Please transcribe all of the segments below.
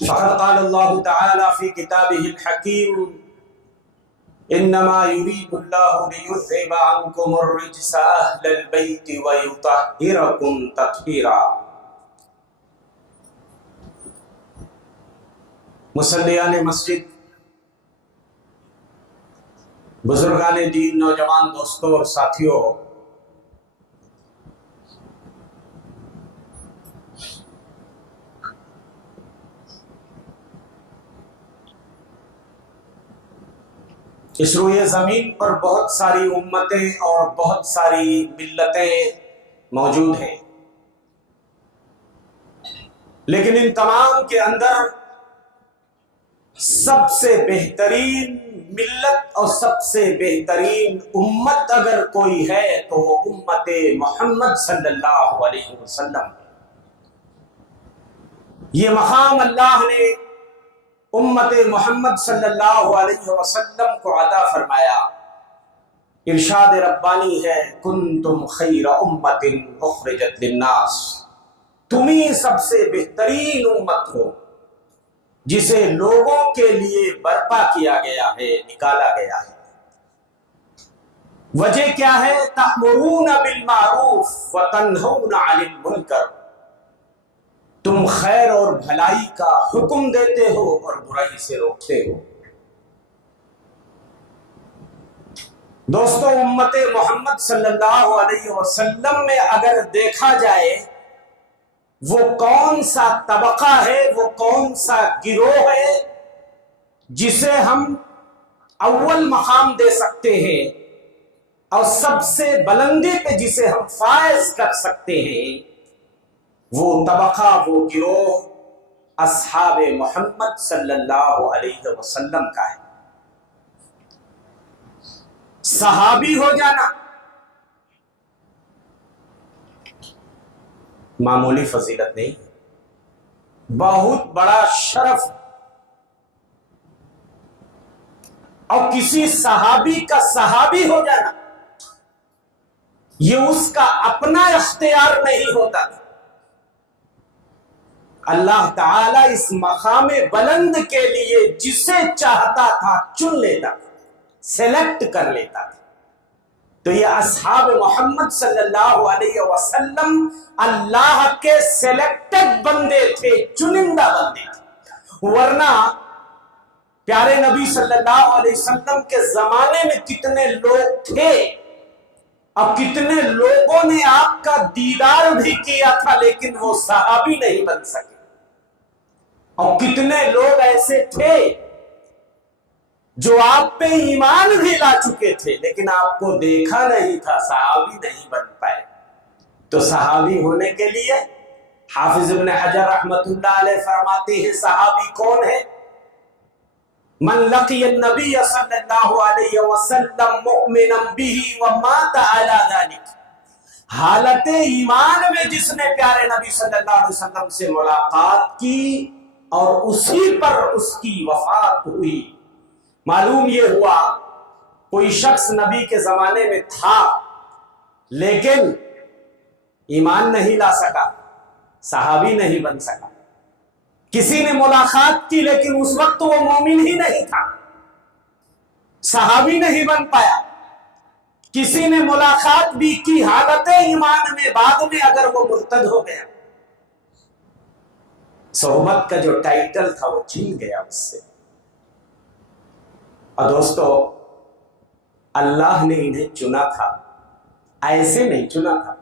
فقد قال الله تعالى في كتابه الحكيم انما يريد الله ليذهب عنكم الرجس اهل البيت ويطهركم تطهيرا۔ مصلیان مسجد، بزرگان دین، نوجوان دوستوں اور ساتھیوں، اس روئے زمین پر بہت ساری امتیں اور بہت ساری ملتیں موجود ہیں، لیکن ان تمام کے اندر سب سے بہترین ملت اور سب سے بہترین امت اگر کوئی ہے تو وہ امت محمد صلی اللہ علیہ وسلم۔ یہ مقام اللہ نے امت محمد صلی اللہ علیہ وسلم کو عطا فرمایا۔ ارشاد ربانی ہے، کنتم خیر امت اخرجت للناس، تم ہی سب سے بہترین امت ہو جسے لوگوں کے لیے برپا کیا گیا ہے، نکالا گیا ہے۔ وجہ کیا ہے؟ تأمرون بالمعروف وتنہون عن المنکر، تم خیر اور بھلائی کا حکم دیتے ہو اور برائی سے روکتے ہو۔ دوستو، امت محمد صلی اللہ علیہ وسلم میں اگر دیکھا جائے وہ کون سا طبقہ ہے، وہ کون سا گروہ ہے جسے ہم اول مقام دے سکتے ہیں اور سب سے بلندی پہ جسے ہم فائز کر سکتے ہیں، وہ طبقہ، وہ گروہ اصحاب محمد صلی اللہ علیہ وسلم کا ہے۔ صحابی ہو جانا معمولی فضیلت نہیں، بہت بڑا شرف، اور کسی صحابی کا صحابی ہو جانا یہ اس کا اپنا اختیار نہیں ہوتا۔ اللہ تعالیٰ اس مقام بلند کے لیے جسے چاہتا تھا چن لیتا تھا، سلیکٹ کر لیتا تھا۔ تو یہ اصحاب محمد صلی اللہ علیہ وسلم اللہ کے سلیکٹڈ بندے تھے، چنندہ بندے تھے، ورنہ پیارے نبی صلی اللہ علیہ وسلم کے زمانے میں کتنے لوگ تھے اور کتنے لوگوں نے آپ کا دیدار بھی کیا تھا لیکن وہ صحابی نہیں بن سکے، اور کتنے لوگ ایسے تھے جو آپ پہ ایمان بھی لا چکے تھے لیکن آپ کو دیکھا نہیں تھا، صحابی نہیں بن پائے۔ تو صحابی ہونے کے لیے حافظ ابن حجر رحمت اللہ علیہ فرماتے ہیں، صحابی کون ہے؟ من لقی النبی صلی اللہ علیہ وسلم مؤمنا بہ ومات علی ذلک، حالت ایمان میں جس نے پیارے نبی صلی اللہ علیہ وسلم سے ملاقات کی اور اسی پر اس کی وفات ہوئی۔ معلوم یہ ہوا کوئی شخص نبی کے زمانے میں تھا لیکن ایمان نہیں لا سکا، صحابی نہیں بن سکا۔ کسی نے ملاقات کی لیکن اس وقت وہ مومن ہی نہیں تھا، صحابی نہیں بن پایا۔ کسی نے ملاقات بھی کی حالت ایمان میں، بعد میں اگر وہ مرتد ہو گیا، صحبت کا جو ٹائٹل تھا وہ چھین گیا اس سے۔ اور دوستو، اللہ نے انہیں چنا تھا، ایسے نہیں چنا تھا۔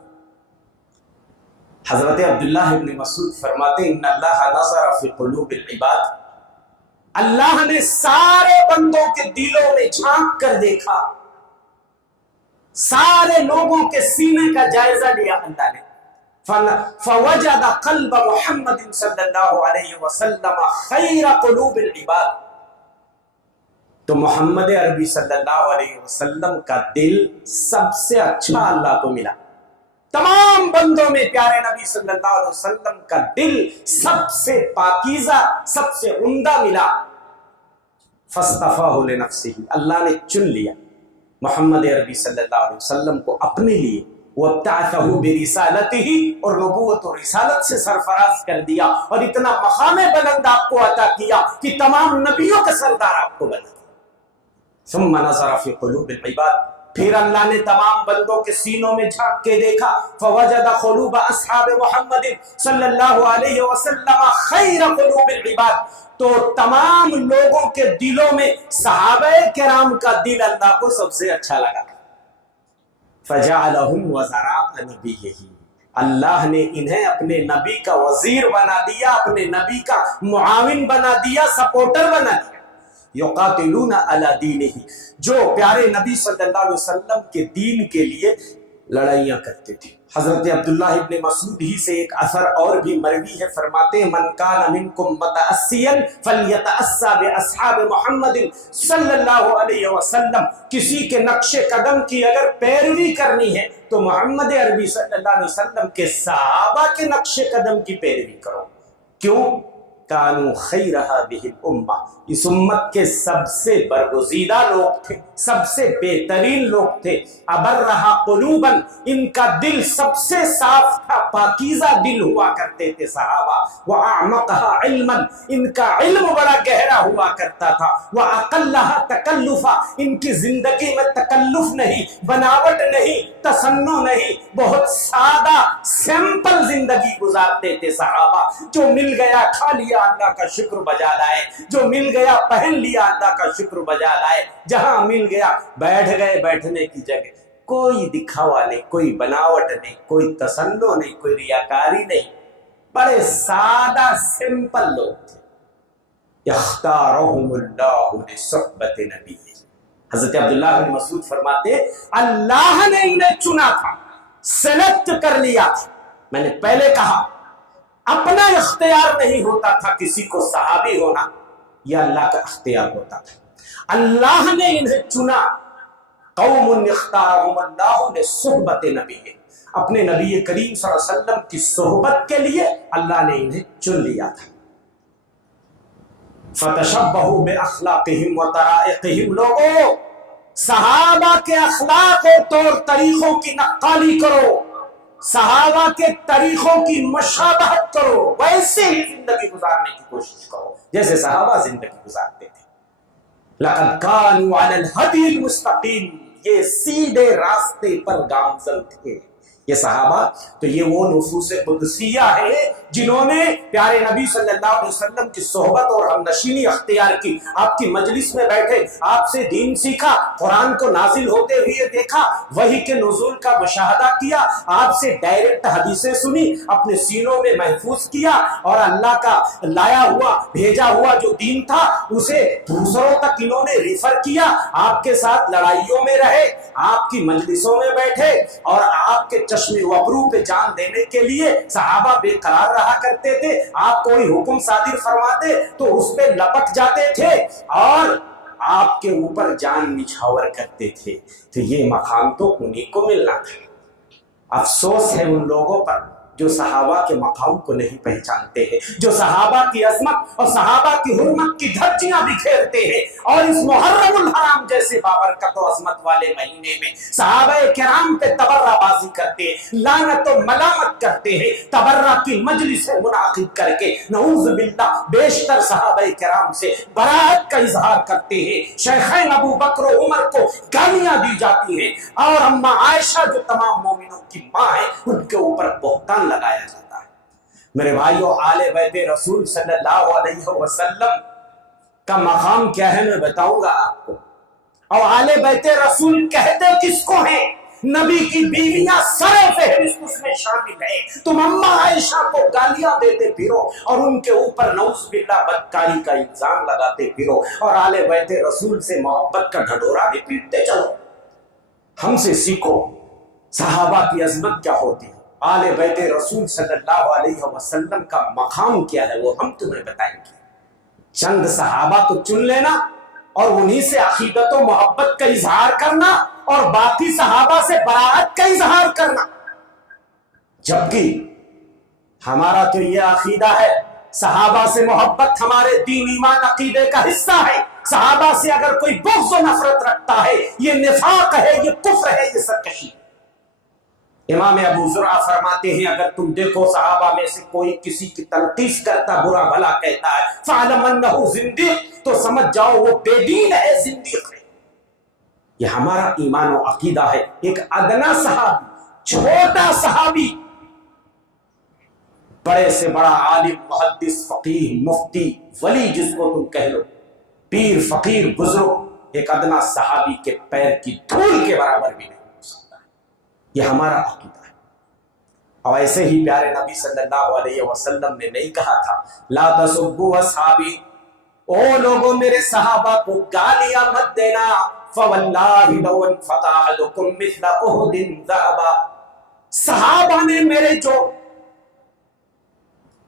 حضرت عبداللہ ابن مسعود فرماتے ہیں، ان اللہ نظر فی قلوب العباد، اللہ نے سارے بندوں کے دلوں میں جھانک کر دیکھا، سارے لوگوں کے سینے کا جائزہ لیا اللہ نے، فوجد قلب محمد صلی اللہ علیہ وسلم خیر قلوب العباد، تو محمد عربی صلی اللہ علیہ وسلم کا دل سب سے اچھا اللہ کو ملا۔ تمام بندوں میں پیارے نبی صلی اللہ علیہ وسلم کا دل سب سے پاکیزہ، سب سے عمدہ ملا۔ فاصطفاہ لنفسہ، اللہ نے چن لیا محمد عربی صلی اللہ علیہ وسلم کو اپنے لیے، وَابْتَعَثَهُ بِرِسَالَتِهِ، اور نبوت اور رسالت سے سرفراز کر دیا، اور اتنا مقام بلند آپ کو عطا کیا کہ تمام نبیوں کا سردار آپ کو بنا دیا۔ ثم نظر فی قلوب العباد، پھر اللہ نے تمام بندوں کے سینوں میں جھانک کے دیکھا، فوجد قلوب اصحاب محمد صلی اللہ علیہ وسلم خیر قلوب العباد، تو تمام لوگوں کے دلوں میں صحابہ کرام کا دل اللہ کو سب سے اچھا لگا۔ فجعلہم وزراء نبیہ، اللہ نے انہیں اپنے نبی کا وزیر بنا دیا، اپنے نبی کا معاون بنا دیا، سپورٹر بنا دیا۔ یقاتلون علی دینہ، جو پیارے نبی صلی اللہ علیہ وسلم کے دین کے لیے لڑائیاں کرتے تھے۔ حضرت عبداللہ ابن مسعود ہی سے ایک اثر اور بھی مروی ہے، فرماتے ہیں من کان منکم متأسیا فلیتأسی باصحاب محمد صلی اللہ علیہ وسلم، کسی کے نقش قدم کی اگر پیروی کرنی ہے تو محمد عربی صلی اللہ علیہ وسلم کے صحابہ کے نقش قدم کی پیروی کرو۔ کیوں؟ کانوا خیر ہذہ الامہ، اس امت کے سب سے برگزیدہ لوگ تھے، سب سے بہترین لوگ تھے۔ ابرہا قلوبا، ان کا دل سب سے صاف تھا، پاکیزہ دل ہوا کرتے تھے صحابہ۔ واعمقہا علما، ان کا علم بڑا گہرا ہوا کرتا تھا۔ واقلہا تکلفا، ان کی زندگی میں تکلف نہیں، بناوٹ نہیں، تصنع نہیں، بہت سادہ سمپل زندگی گزارتے تھے صحابہ۔ جو مل گیا کھا لیا اللہ کا شکر بجا لائے، جو مل گیا پہن لیا اللہ کا شکر بجا لائے، جہاں مل گیا بیٹھ گئے بیٹھنے کی جگہ۔ کوئی دکھاوا نہیں، کوئی بناوٹ نہیں، کوئی تصنع نہیں، کوئی ریاکاری نہیں، بڑے سادہ سمپل لوگ تھے۔ یختارہم اللہ لصحبت نبی، حضرت عبداللہ بن مسعود فرماتے اللہ نے انہیں چنا تھا، سلیکٹ کر لیا تھا۔ میں نے پہلے کہا اپنا اختیار نہیں ہوتا تھا کسی کو صحابی ہونا، یہ اللہ کا اختیار ہوتا تھا۔ اللہ نے انہیں چنا، قوم اختارہم اللہ لصحبت نبی، اپنے نبی کریم صلی اللہ علیہ وسلم کی صحبت کے لیے اللہ نے انہیں چن لیا تھا۔ فتشبہوا باخلاقہم وطرائقہم، لوگوں صحابہ کے اخلاق و طور طریقوں کی نقالی کرو، صحابہ کے طریقوں کی مشابہت کرو، ویسے ہی زندگی گزارنے کی کوشش کرو جیسے صحابہ زندگی گزارتے تھے۔ لقد كانوا على الهدي المستقيم، یہ سیدھے راستے پر گامزن تھے یہ صحابہ۔ تو یہ وہ نفوس قدسیہ ہے جنہوں نے پیارے نبی صلی اللہ علیہ وسلم کی صحبت اور ہم نشینی اختیار کی، آپ کی مجلس میں بیٹھے، آپ سے دین سیکھا، قرآن کو نازل ہوتے ہوئے دیکھا، وحی کے نزول کا مشاہدہ کیا، آپ سے ڈائریکٹ حدیثیں سنی، اپنے سینوں میں محفوظ کیا، اور اللہ کا لایا ہوا بھیجا ہوا جو دین تھا اسے دوسروں تک انہوں نے ریفر کیا، آپ کے ساتھ لڑائیوں میں رہے، آپ کی مجلسوں میں بیٹھے، اور آپ کے چشم وبرو پہ جان دینے کے لیے صحابہ بے قرار رہا کرتے تھے۔ آپ کوئی حکم صادر فرماتے تو اس پہ لپٹ جاتے تھے اور آپ کے اوپر جان نچھاور کرتے تھے۔ تو یہ مقام تو انہی کو ملنا تھا۔ افسوس ہے ان لوگوں پر جو صحابہ کے مقام کو نہیں پہچانتے ہیں، جو صحابہ کی عظمت اور صحابہ کی حرمت کی دھجیاں بکھیرتے ہیں، اور اس محرم الحرام جیسے بابرکت و عظمت والے مہینے میں صحابہ کرام پہ تبرہ بازی کرتے ہیں، لعنت و ملامت کرتے ہیں، تبرہ کی مجلسیں منعقد کر کے نعوذ باللہ بیشتر صحابہ کرام سے براءت کا اظہار کرتے ہیں۔ شیخین ابو بکر و عمر کو گالیاں دی جاتی ہیں، اور اماں عائشہ جو تمام مومنوں کی ماں ہے ان کے اوپر بہتان لگایا جاتا ہے۔ میرے بھائیو، آل بیت رسول صلی اللہ علیہ وسلم کا مقام کیا ہے میں بتاؤں گا آپ کو۔ اور آل بیت رسول کہتے کس کو ہیں؟ نبی کی بیویاں سر فہرست اس میں شامل ہیں۔ تم اماں عائشہ کو گالیاں دیتے پھرو اور ان کے اوپر نعوذ باللہ بدکاری کا الزام لگاتے پھرو، اور آل بیت رسول سے محبت کا ڈھڈورا بھی پیٹتے چلو۔ ہم سے سیکھو صحابہ کی عظمت کیا ہوتی ہے، آل بیت رسول صلی اللہ علیہ وسلم کا مقام کیا ہے وہ ہم تمہیں بتائیں گے۔ چند صحابہ تو چن لینا اور انہی سے عقیدت و محبت کا اظہار کرنا، اور باقی صحابہ سے براءت کا اظہار کرنا، جبکہ ہمارا تو یہ عقیدہ ہے صحابہ سے محبت ہمارے دین ایمان عقیدے کا حصہ ہے۔ صحابہ سے اگر کوئی بغض و نفرت رکھتا ہے یہ نفاق ہے، یہ کفر ہے، یہ سرکشی۔ امام ابو زرع فرماتے ہیں اگر تم دیکھو صحابہ میں سے کوئی کسی کی تنقید کرتا برا بھلا کہتا ہے فَعْلَمْ أَنَّهُ زِنْدِيقٌ تو سمجھ جاؤ وہ بے دین ہے، زندیق ہے۔ یہ ہمارا ایمان و عقیدہ ہے۔ ایک ادنا صحابی، چھوٹا صحابی، بڑے سے بڑا عالم، محدث، فقیہ، مفتی، ولی جس کو تم کہہ لو، پیر، فقیر، بزرگ، ایک ادنا صحابی کے پیر کی دھول کے برابر بھی نہیں ہو سکتا ہے۔ یہ ہمارا عقیدہ ہے۔ اور ایسے ہی پیارے نبی صلی اللہ علیہ وسلم نے نہیں کہا تھا لا تسبوا اصحابی، او لوگوں میرے صحابہ کو گالیاں مت دینا، فواللہ لو انفق احدکم مثل احد ذهبا، صحابہ نے میرے جو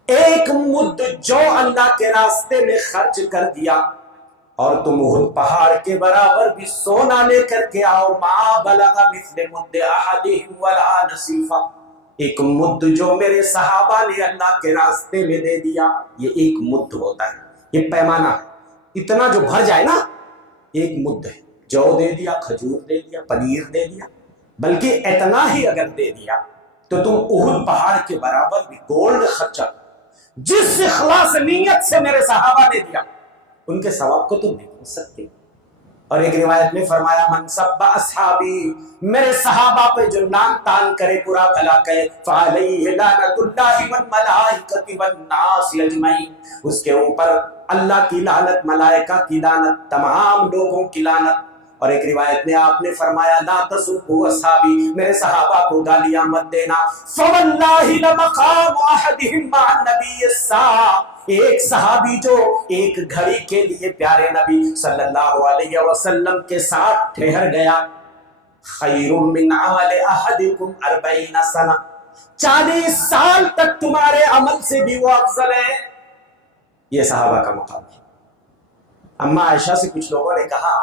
ایک مد جو اللہ کے راستے میں خرچ کر دیا اور تم احد پہاڑ کے برابر بھی سونا لے کر کے آؤ، ما بلغ مثل مد احدهم ولا نصیفا، ایک مد جو میرے صحابہ نے اللہ کے راستے میں دے دیا، یہ ایک مد ہوتا ہے، یہ پیمانہ ہے، اتنا جو بھر جائے نا ایک مد ہے، جو دے دیا، کھجور دے دیا، پنیر دے دیا، بلکہ اتنا ہی اگر دے دیا تو تم احد پہاڑ کے برابر بھی گولڈ خرچہ، جس اخلاص نیت سے میرے صحابہ نے دیا ان کے ثواب کو تم نہیں پہنچ سکتے۔ اور ایک روایت میں فرمایا من سب اصحابی، میرے صحابہ پہ جو لعن تان کرے، برا بھلا کہے، فعلیہ لعنت اللہ والملائکۃ والناس اجمعین، اس کے اوپر اللہ کی لعنت، ملائکہ کی لعنت، تمام لوگوں کی لعنت۔ اور ایک روایت میں آپ نے فرمایا لا تسبوا اصحابی، میرے صحابہ کو گالیاں مت دینا، فواللہ لمقام احدہم مع النبی الساعہ، ایک صحابی جو ایک گھڑی کے لیے پیارے نبی صلی اللہ علیہ وسلم کے ساتھ ٹھہر گیا، خیر من عمل احدکم 40 سنہ، 40 سال تک تمہارے عمل سے بھی وہ افضل ہے۔ یہ صحابہ کا مقام ہے۔ اما عائشہ سے کچھ لوگوں نے کہا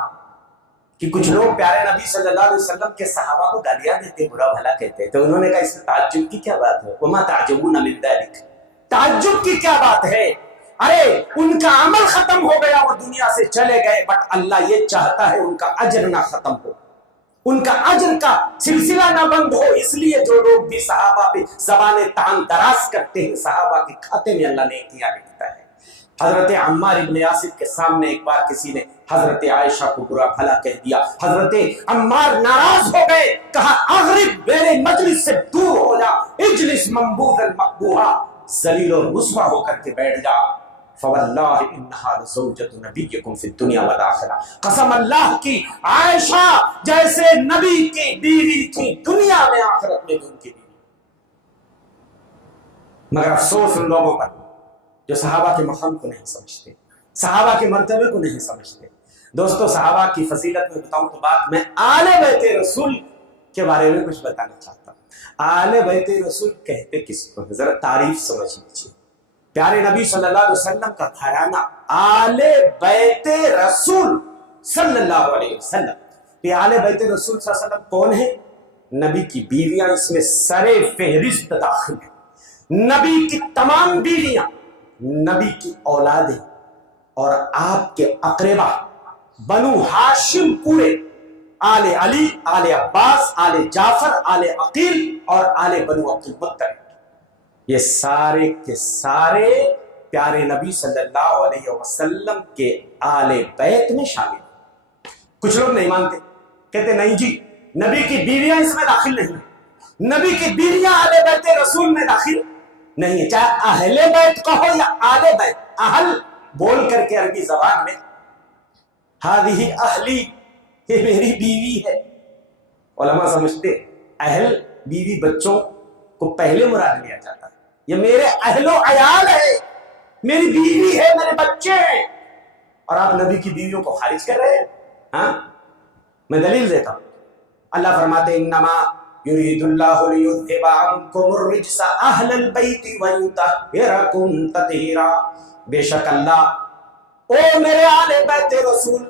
کہ کچھ لوگ پیارے نبی صلی اللہ علیہ وسلم کے صحابہ کو گالیاں دیتے، برا بھلا کہتے، تو انہوں نے کہا اس میں تعجب کی کیا بات ہے؟ وما تعجبون من ذلک، تعجب کی کیا بات ہے؟ ارے ان کا عمل ختم ہو گیا، وہ دنیا سے چلے گئے، بٹ اللہ یہ چاہتا ہے ان کا اجر نہ ختم ہو، ان کا اجر کا سلسلہ نہ بند ہو، اس لیے جو لوگ بھی صحابہ پہ زبان تان دراز کرتے ہیں، صحابہ کے کھاتے میں اللہ نے کیا لکھتا ہے۔ حضرت عمار ابن یاسر کے سامنے ایک بار کسی نے حضرت عائشہ کو برا بھلا کہہ دیا، حضرت عمار ناراض ہو گئے، کہا اغرب، میرے مجلس سے دور ہو جا، اجلس منبوذا مقبوحا، ذلیل اور رسوا ہو کر کے بیٹھ جا، فواللہ انہا لزوجۃ نبیکم فی الدنیا والآخرہ، قسم اللہ کی عائشہ جیسے نبی کی بیوی تھی دنیا میں، آخرت میں بھی ان کی بیوی۔ مگر افسوس ان لوگوں پر جو صحابہ کے مقام کو نہیں سمجھتے، صحابہ کے مرتبے کو نہیں سمجھتے۔ دوستو صحابہ کی فضیلت میں بتاؤں تو بات میں آل بیت رسول کے بارے میں کچھ بتانا چاہتا ہوں۔ آل بیت رسول کہتے کس کو؟ ذرا تعریف سمجھ لیجیے۔ پیارے نبی صلی اللہ علیہ وسلم کا گھرانہ آل بیت رسول صلی اللہ علیہ وسلم، یہ آل بیت رسول صلی اللہ علیہ وسلم کون ہے؟ نبی کی بیویاں اس میں سر فہرست داخل ہیں، نبی کی تمام بیویاں، نبی کی اولادیں اور آپ کے اقربا، بنو ہاشم پورے، آل علی، آل عباس، آل جعفر، آل عقیل اور آل بنو عبد المطلب، یہ سارے کے سارے پیارے نبی صلی اللہ علیہ وسلم کے آل بیت میں شامل ہیں۔ کچھ لوگ نہیں مانتے، کہتے نہیں جی نبی کی بیویاں اس میں داخل نہیں ہیں، نبی کی بیویاں آل بیت رسول میں داخل نہیں ہے، چاہے اہل بیت کہو یا آل بیت۔ اہل بول کر کے عربی زبان میں ہذہ اہلی، یہ میری بیوی ہے، علماء سمجھتے اہل بیوی بچوں کو پہلے مراد لیا جاتا ہے، یہ میرے اہل و عیال ہے، میری بیوی ہے، میرے بچے ہیں، اور آپ نبی کی بیویوں کو خارج کر رہے ہیں۔ ہاں میں دلیل دیتا ہوں، اللہ فرماتے انما یرید اللہ لیذھب عنکم الرجس اہل البیت ویطہرکم تطہیرا، بے شک اللہ، او میرے آل بیت رسول،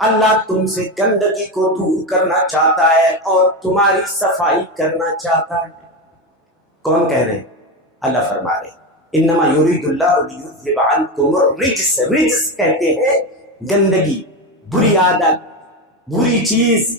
اللہ تم سے گندگی کو دور کرنا چاہتا ہے اور تمہاری صفائی کرنا چاہتا ہے۔ کون کہہ رہے ہیں؟ اللہ فرما رہے ہیں انما یرید اللہ لیذھب عنکم الرجس، رجس کہتے ہیں گندگی، بری عادت، بری چیز،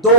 2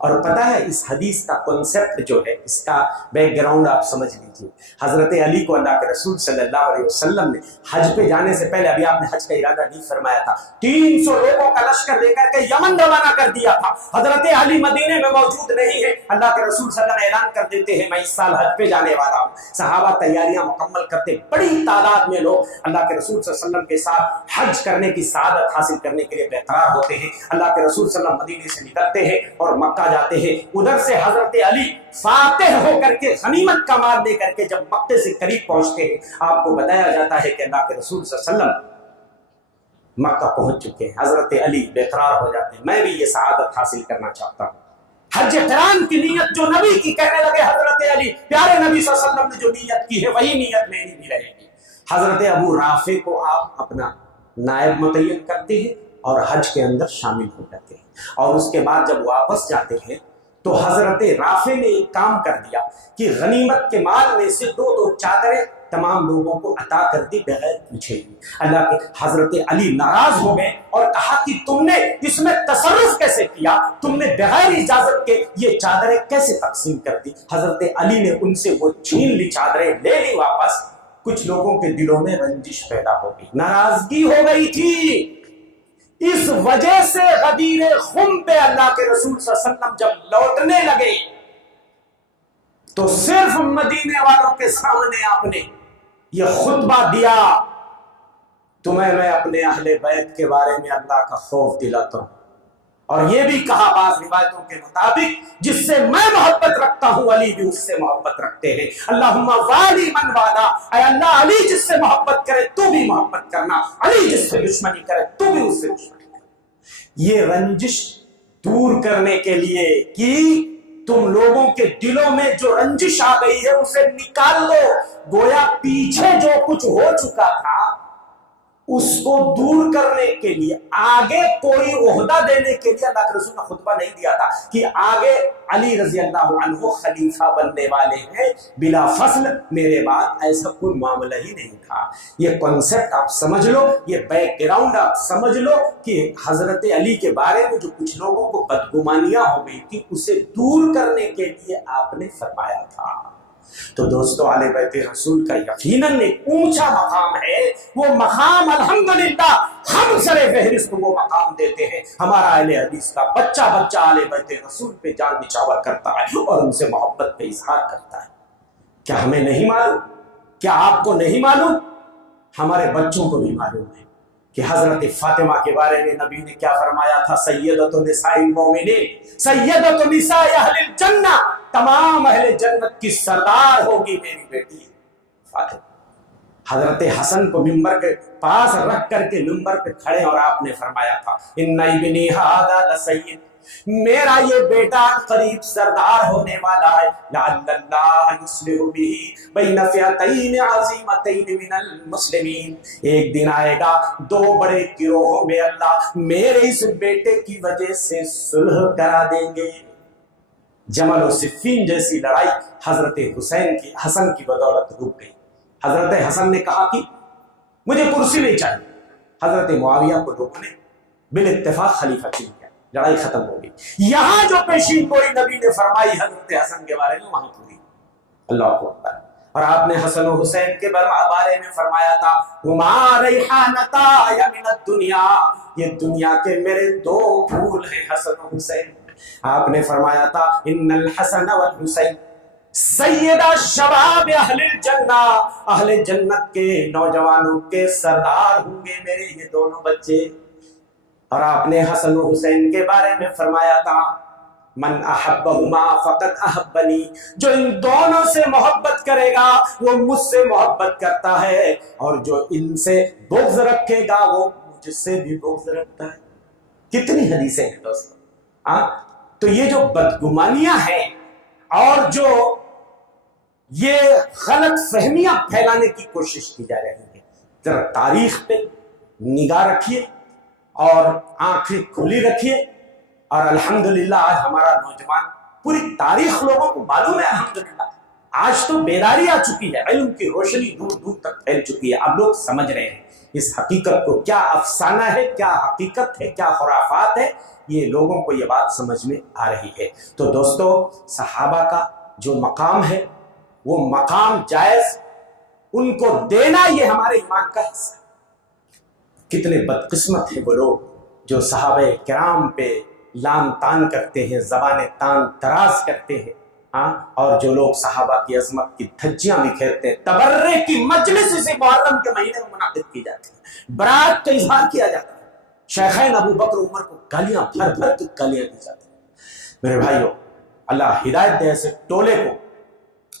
اور پتہ ہے اس حدیث کا کنسپٹ جو ہے، اس کا بیک گراؤنڈ آپ سمجھ لیجیے۔ حضرت علی کو اللہ کے رسول صلی اللہ علیہ وسلم نے حج پہ جانے سے پہلے، ابھی آپ نے حج کا ارادہ نہیں فرمایا تھا، 300 لوگوں کا لشکر لے کر کے یمن روانہ کر دیا تھا۔ حضرت علی مدینے میں موجود نہیں ہے، اللہ کے رسول صلی اللہ علیہ وسلم اعلان کر دیتے ہیں میں اس سال حج پہ جانے والا ہوں۔ صحابہ تیاریاں مکمل کرتے، بڑی تعداد میں لوگ اللہ کے رسول صلی اللہ علیہ وسلم کے ساتھ حج کرنے کی سعادت حاصل کرنے کے لیے بےقرار ہوتے ہیں۔ اللہ کے رسول صلی اللہ علیہ وسلم مدینے سے نکلتے ہیں اور مکہ جاتے ہیں۔ ادھر سے حضرت علی فاتح ہو کر کے غنیمت کا مال لے کر کے جب مکے سے قریب پہنچتے ہیں، آپ کو بتایا جاتا ہے کہ اللہ کے رسول صلی اللہ علیہ وسلم مکہ پہنچ چکے ہیں۔ حضرت علی بے قرار ہو جاتے ہیں، میں بھی یہ سعادت حاصل کرنا چاہتا ہوں۔ حج قران کی نیت جو نبی کی کہنے لگے حضرت علی، پیارے نبی صلی اللہ علیہ وسلم نے جو نیت کی ہے وہی نیت میری بھی رہے گی۔ حضرت ابو رافع کو آپ اپنا نائب متعین کرتے ہیں اور حج کے اندر شامل ہو جاتے ہیں، اور اس کے بعد جب واپس جاتے ہیں تو حضرت رافع نے ایک کام کر دیا کہ غنیمت کے مال میں سے 2 چادریں تمام لوگوں کو عطا کر دی بغیر پوچھے ہی۔ اللہ کے حضرت علی ناراض ہو گئے اور کہا کہ تم نے اس میں تصرف کیسے کیا، تم نے بغیر اجازت کے یہ چادریں کیسے تقسیم کر دی۔ حضرت علی نے ان سے وہ چھین لی چادریں، لے لی واپس۔ کچھ لوگوں کے دلوں میں رنجش پیدا ہو گئی، ناراضگی ہو گئی تھی۔ اس وجہ سے غدیر خم پہ اللہ کے رسول صلی اللہ علیہ وسلم جب لوٹنے لگے تو صرف مدینے والوں کے سامنے آپ نے یہ خطبہ دیا، تمہیں میں اپنے اہل بیت کے بارے میں اللہ کا خوف دلاتا ہوں، اور یہ بھی کہا بعض روایتوں کے مطابق جس سے میں محبت رکھتا ہوں علی بھی اس سے محبت رکھتے ہیں۔ اللہم والی من والا، اے اللہ علی جس سے محبت کرے تو بھی محبت کرنا، علی جس سے دشمنی کرے تو بھی اس سے دشمنی کرنا۔ یہ رنجش دور کرنے کے لیے کہ تم لوگوں کے دلوں میں جو رنجش آ گئی ہے اسے نکال دو، گویا پیچھے جو کچھ ہو چکا تھا اس کو دور کرنے کے لیے، آگے کوئی عہدہ دینے کے لیے اللہ کے رسول نے خطبہ نہیں دیا تھا کہ آگے علی رضی اللہ عنہ خلیفہ بننے والے ہیں بلا فصل میرے بعد، ایسا کوئی معاملہ ہی نہیں تھا۔ یہ کنسپٹ آپ سمجھ لو، یہ بیک گراؤنڈ آپ سمجھ لو کہ حضرت علی کے بارے میں جو کچھ لوگوں کو بدگمانیاں ہو گئی تھی اسے دور کرنے کے لیے آپ نے فرمایا تھا۔ تو دوستو اہل بیت رسول کا یقیناً ایک اونچا مقام ہے، وہ مقام الحمدللہ ہم سر فہرست وہ مقام دیتے ہیں۔ ہمارا اہل حدیث کا بچہ اہل بیت رسول پہ جان نچھاور کرتا ہے اور ان سے محبت پہ اظہار کرتا ہے۔ کیا ہمیں نہیں معلوم؟ کیا آپ کو نہیں معلوم؟ ہمارے بچوں کو بھی معلوم ہے کہ حضرت فاطمہ کے بارے میں نبی نے کیا فرمایا تھا، سیدۃ نساء المؤمنین، سیدۃ نساء اہل الجنہ، تمام اہل جنت کی سردار ہوگی میری بیٹی فاطمہ۔ حضرت حسن کو ممبر کے پاس رکھ کر کے ممبر پہ کھڑے اور آپ نے فرمایا تھا ان ابنی ھذا لسید، میرا یہ بیٹا قریب سردار ہونے والا ہے، لعل اللہ یصلح بہ بین فئتین عظیمتین من المسلمین، ایک دن آئے گا 2 بڑے گروہوں میں اللہ میرے اس بیٹے کی وجہ سے صلح کرا دیں گے۔ جمل و صفین جیسی لڑائی حضرت حسن کی بدولت رک گئی۔ حضرت حسن نے کہا کہ مجھے کرسی نہیں چاہیے، حضرت معاویہ کو لوگوں نے بالاتفاق خلیفہ چن لیا، لڑائی ختم ہو گئی۔ یہاں جو پیشین گوئی نبی نے فرمائی حضرت حسن کے بارے میں وہاں پوری، اللہ اکبر۔ اور آپ نے حسن و حسین کے بارے میں فرمایا تھا ہما ریحانتا من الدنیا، یہ دنیا کے میرے 2 پھول ہیں حسن و حسین۔ آپ نے فرمایا تھا ان الحسن والحسین سیدہ شباب اہل الجنہ، اہل جنت کے نوجوانوں کے سردار ہوں گے میرے یہ دونوں بچے۔ اور آپ نے حسن و حسین کے بارے میں فرمایا تھا من احبہما فقد احبنی، جو ان دونوں سے محبت کرے گا وہ مجھ سے محبت کرتا ہے، اور جو ان سے بغض رکھے گا وہ مجھ سے بھی بغض رکھتا ہے۔ کتنی حدیثیں ہیں دوستو۔ تو یہ جو بدگمانیاں ہیں اور جو یہ غلط فہمیاں پھیلانے کی کوشش کی جا رہی ہے، ذرا تاریخ پہ نگاہ رکھیے اور آنکھیں کھلی رکھیے، اور الحمدللہ آج ہمارا نوجوان، پوری تاریخ لوگوں کو معلوم ہے الحمدللہ، آج تو بیداری آ چکی ہے، علم کی روشنی دور دور تک پھیل چکی ہے، اب لوگ سمجھ رہے ہیں اس حقیقت کو، کیا افسانہ ہے، کیا حقیقت ہے، کیا خرافات ہے، یہ لوگوں کو یہ بات سمجھ میں آ رہی ہے۔ تو دوستو، صحابہ کا جو مقام ہے وہ مقام جائز، ان کو دینا یہ ہمارے ایمان کا حصہ ہے۔ کتنے بدقسمت ہیں وہ لوگ جو صحابہ کرام پہ لان تان کرتے ہیں، زبان تان تراز کرتے ہیں، اور جو لوگ صحابہ کی عظمت کی دھجیاں بکھیرتے ہیں۔ تبرے کی مجلس اسی محرم کے مہینے میں منعقد کی جاتی ہے، برات کا اظہار کیا جاتا ہے، شیخین ابو بکر عمر کو گالیاں بھر بھر کی گالیاں دی جاتی ہیں۔ میرے بھائیو، اللہ ہدایت دے ایسے ٹولے کو،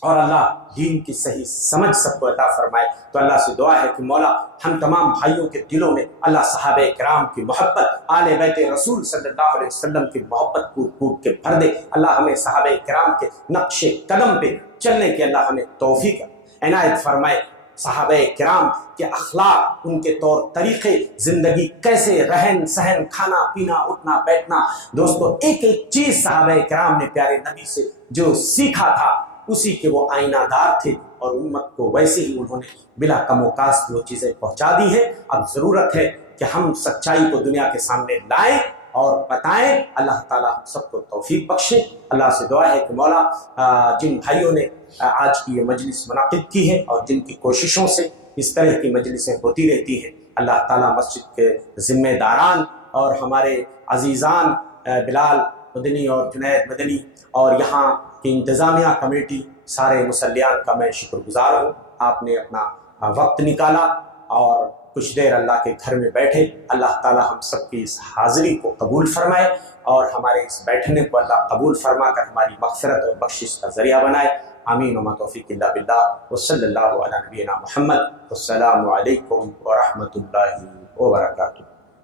اور اللہ دین کی صحیح سمجھ سب کو عطا فرمائے۔ تو اللہ سے دعا ہے کہ مولا ہم تمام بھائیوں کے دلوں میں اللہ صحابہ کرام کی محبت، آل بیت رسول صلی اللہ علیہ وسلم کی محبت کوٹ کوٹ کے بھر دے۔ اللہ ہمیں صحابہ کرام کے نقش قدم پہ چلنے کی اللہ ہمیں توفیق عنایت فرمائے۔ صحابہ کرام کے اخلاق، ان کے طور طریقے، زندگی کیسے، رہن سہن، کھانا پینا، اٹھنا بیٹھنا، دوستو ایک ایک چیز صحابہ کرام نے پیارے نبی سے جو سیکھا تھا اسی کے وہ آئینہ دار تھے، اور امت کو ویسے ہی انہوں نے بلا کم و کاست وہ چیزیں پہنچا دی ہیں۔ اب ضرورت ہے کہ ہم سچائی کو دنیا کے سامنے لائیں اور بتائیں۔ اللہ تعالیٰ ہم سب کو توفیق بخشے۔ اللہ سے دعا ہے کہ مولا جن بھائیوں نے آج کی یہ مجلس منعقد کی ہے اور جن کی کوششوں سے اس طرح کی مجلسیں ہوتی رہتی ہیں، اللہ تعالیٰ مسجد کے ذمہ داران اور ہمارے عزیزان بلال مدنی اور جنید مدنی اور یہاں کی انتظامیہ کمیٹی، سارے مصلیان کا میں شکر گزار ہوں۔ آپ نے اپنا وقت نکالا اور کچھ دیر اللہ کے گھر میں بیٹھے۔ اللہ تعالیٰ ہم سب کی اس حاضری کو قبول فرمائے اور ہمارے اس بیٹھنے کو اللہ قبول فرما کر ہماری مغفرت اور بخشش کا ذریعہ بنائے۔ آمین وما توفیق الا باللہ وصلی اللہ علی نبینا محمد۔ السلام علیکم ورحمۃ اللہ وبرکاتہ۔